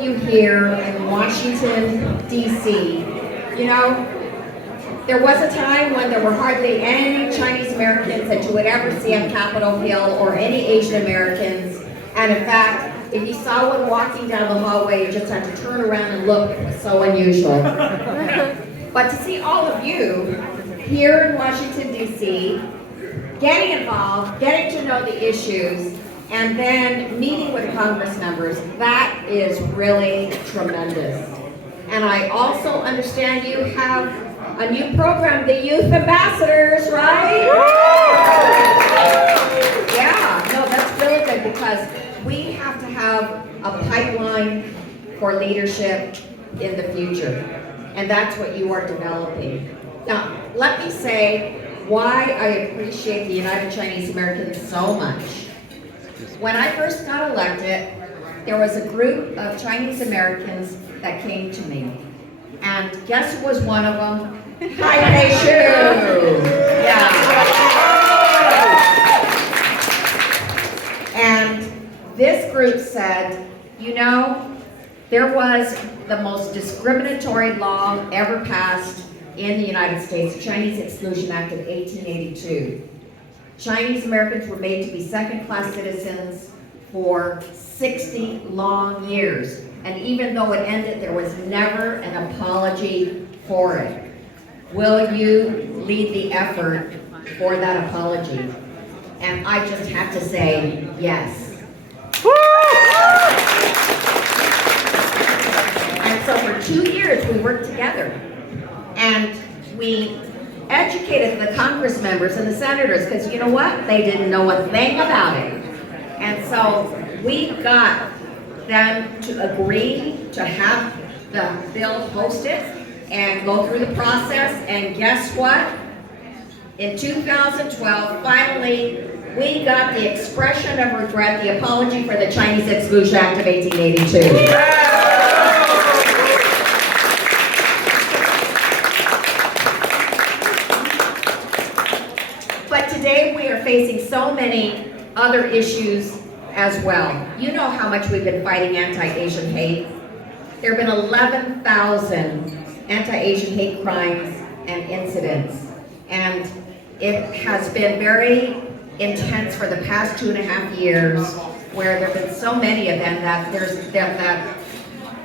of you here in Washington, D.C., you know, there was a time when there were hardly any Chinese Americans that you would ever see on Capitol Hill or any Asian Americans. And in fact, if you saw one walking down the hallway, you just had to turn around and look. It was so unusual. But to see all of you here in Washington, D.C., getting involved, getting to know the issues, and then meeting with Congress members, that is really tremendous. And I also understand you have a new program, the Youth Ambassadors, right? Yeah, no, that's really good because we have to have a pipeline for leadership in the future. And that's what you are developing. Now, let me say why I appreciate the United Chinese Americans so much. When I first got elected, there was a group of Chinese Americans that came to me. And guess who was one of them? Hi, Shu! Yeah. And this group said, you know, there was the most discriminatory law ever passed in the United States, the Chinese Exclusion Act of 1882. Chinese Americans were made to be second-class citizens for 60 long years. And even though it ended, there was never an apology for it. Will you lead the effort for that apology? And I just have to say, yes. And so for 2 years, we worked together. And we educated the Congress members and the senators, because you know what? They didn't know a thing about it. And so we got them to agree to have the bill posted and go through the process. And guess what? In 2012, finally, we got the expression of regret, the apology for the Chinese Exclusion Act of 1882. But today we are facing so many other issues as well. You know how much we've been fighting anti-Asian hate. There have been 11,000 anti-Asian hate crimes and incidents. And it has been very intense for the past 2.5 years, where there have been so many of them that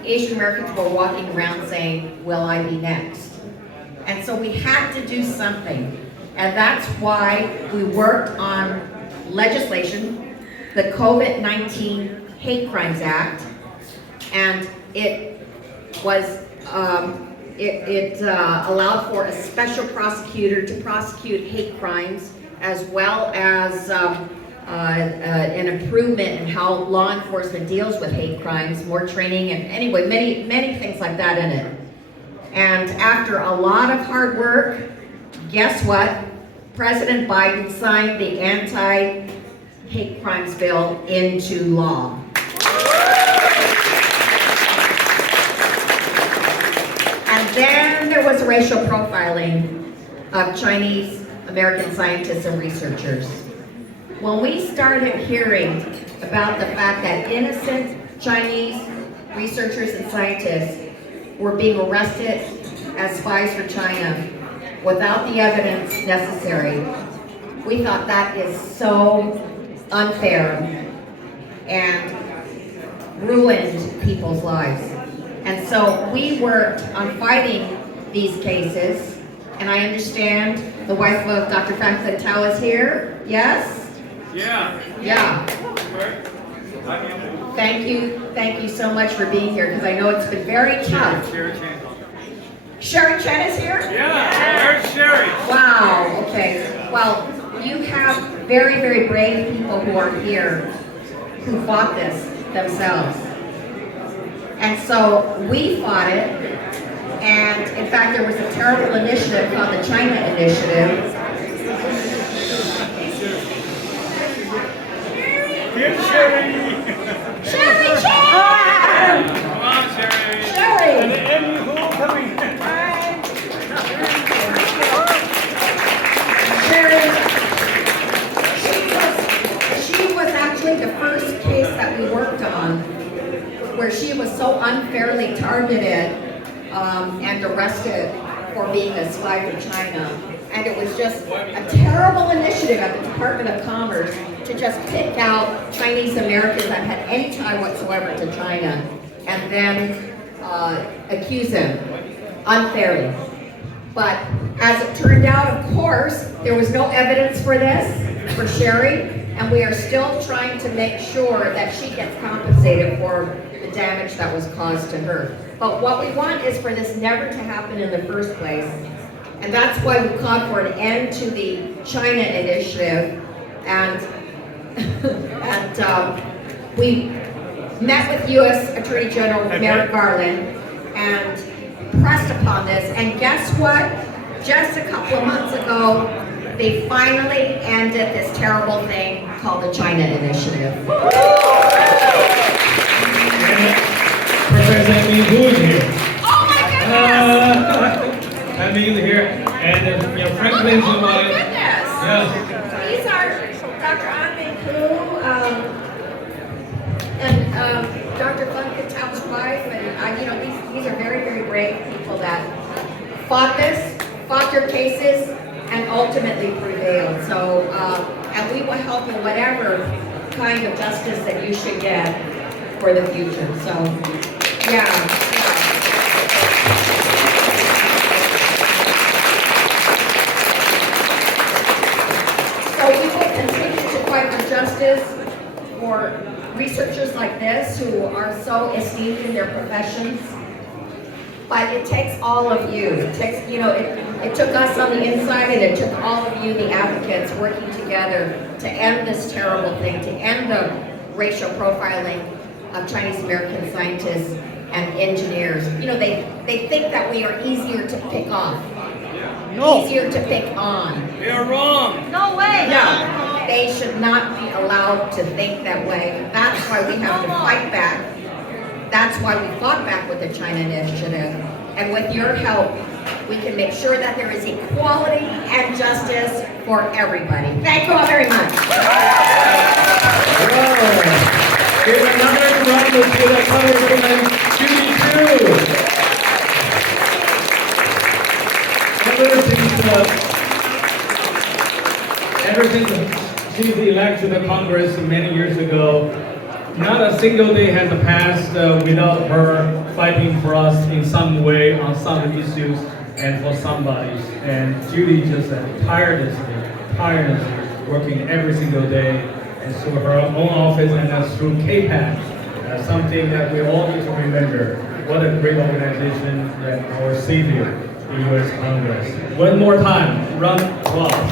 Asian Americans were walking around saying, will I be next? And so we had to do something. And that's why we worked on legislation, the COVID-19 Hate Crimes Act, and it was allowed for a special prosecutor to prosecute hate crimes, as well as an improvement in how law enforcement deals with hate crimes, more training, and anyway, many things like that in it. And after a lot of hard work, guess what? President Biden signed the anti-hate crimes bill into law. And then there was racial profiling of Chinese American scientists and researchers. When we started hearing about the fact that innocent Chinese researchers and scientists were being arrested as spies for China without the evidence necessary, we thought that is so unfair and ruined people's lives. And so we worked on fighting these cases, and I understand the wife of Dr. Franklin Tao is here, yes? Yeah. Yeah. Thank you so much for being here, because I know it's been very tough. Sherry Chen is here? Yeah, where's Sherry? Wow, okay. Well, you have very, very brave people who are here who fought this themselves. And so we fought it, and in fact there was a terrible initiative called the China Initiative. Give Sherry! Sherry Chen! Come on, Sherry! Sherry! And the Emmy who coming? Sherry, she was actually the first case that we worked on where she was so unfairly targeted and arrested for being a spy for China. And it was just a terrible initiative at the Department of Commerce to just pick out Chinese Americans that had any tie whatsoever to China and then accuse them unfairly. But as it turned out, of course, there was no evidence for this, for Sherry, and we are still trying to make sure that she gets compensated for the damage that was caused to her. But what we want is for this never to happen in the first place. And that's why we called for an end to the China initiative. And, we met with U.S. Attorney General Merrick Garland and pressed upon this. And guess what? Just a couple of months ago, they finally ended this terrible thing called the China Initiative. Professor Lee, who is here? Oh my goodness! Lee here, and Franklin. Oh my goodness! Yes. These are Dr. An-Ming Koo and Dr. Funkin Tao's wife, and these are very, very brave people that fought their cases, and ultimately prevailed. So, and we will help in whatever kind of justice that you should get for the future. So, yeah. So we will continue to fight for justice for researchers like this who are so esteemed in their professions. But it takes all of you. It takes, it took us on the inside, and it took all of you, the advocates, working together to end this terrible thing, to end the racial profiling of Chinese American scientists and engineers. They think that we are easier to pick off, easier to pick on. You're wrong. No way! No, they should not be allowed to think that way. That's why we have to fight back. That's why we fought back with the China Initiative. And with your help, we can make sure that there is equality and justice for everybody. Thank you all very much. Give another round of applause to Congresswoman Judy Chu. Ever since she's elected to Congress many years ago, not a single day has passed without her fighting for us in some way on some issues and for somebody. And Judy just tirelessly working every single day, and through her own office and through KPAC, something that we all need to remember. What a great organization that our savior, the U.S. Congress. One more time, round of applause.